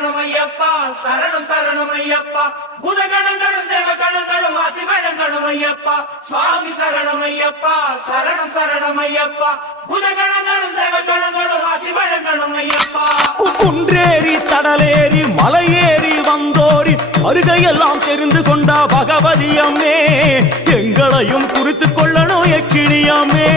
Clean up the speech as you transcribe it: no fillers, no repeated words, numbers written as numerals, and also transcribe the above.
சரணமையப்பா சரணம் சரணமையப்பா பூதகணங்களும் தேவகணங்களும் ஆசிவழங்கணுமையப்பா சுவாமி சரணமையப்பா சரணம் சரணமையப்பா பூதகணங்களும் தேவகணங்களும் ஆசிவழங்கணுமையப்பா குன்றேறி தடலேறி மலையேறி வந்தோரி வருகையெல்லாம் தெரிந்து கொண்ட பகவதியம்மே எங்களையும் குறித்து கொள்ளணும் எக்கிழியம்மே